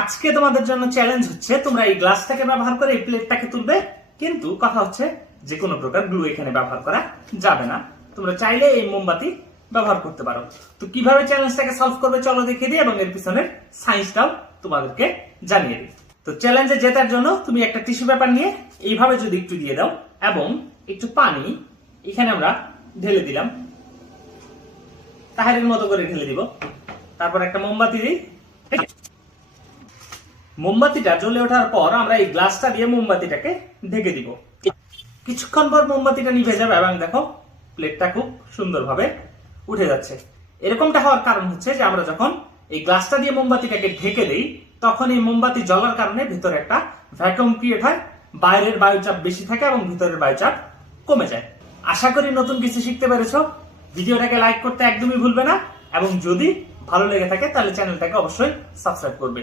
আজকে তোমাদের জন্য চ্যালেঞ্জ হচ্ছে তোমরা এই গ্লাসটাকে ব্যবহার করে এই প্লেটটাকে তুলবে, কিন্তু কথা হচ্ছে যে কোনো প্রকার গ্লু এখানে ব্যবহার করা যাবে না। তোমরা চাইলে এই মোমবাতি ব্যবহার করতে পারো। তো কিভাবে চ্যালেঞ্জটাকে সলভ করবে চলো দেখিয়ে দিই এবং এর পিছনের সায়েন্সটাও তোমাদেরকে জানিয়ে দিই। তো চ্যালেঞ্জে জেতার জন্য তুমি একটা টিস্যু পেপার নিয়ে এইভাবে যদি একটু দিয়ে দাও এবং একটু পানি এখানে আমরা ঢেলে দিলাম, তাহারের মতো করে ঢেলে দিব। তারপর একটা মোমবাতি দিই। মোমবাতিটা জ্বলে ওঠার পর আমরা এই গ্লাসটা দিয়ে মোমবাতিটাকে ঢেকে দিব। কিছুক্ষণ পর মোমবাতিটা নিভে যাবে এবং দেখো প্লেটটা খুব সুন্দরভাবে উঠে যাচ্ছে। এরকমটা হওয়ার কারণ হচ্ছে যে আমরা যখন এই গ্লাসটা দিয়ে মোমবাতিটাকে ঢেকে দেই তখন এই মোমবাতি জ্বলার কারণে ভিতরে একটা ভ্যাকুয়াম ক্রিয়েট হয়, বাইরের বায়ুচাপ বেশি থাকে এবং ভিতরের বায়ুচাপ কমে যায়। আশা করি নতুন কিছু শিখতে পেরেছো। ভিডিওটাকে লাইক করতে একদমই ভুলবে না এবং যদি ভালো লেগে থাকে তাহলে চ্যানেলটাকে অবশ্যই সাবস্ক্রাইব করবে।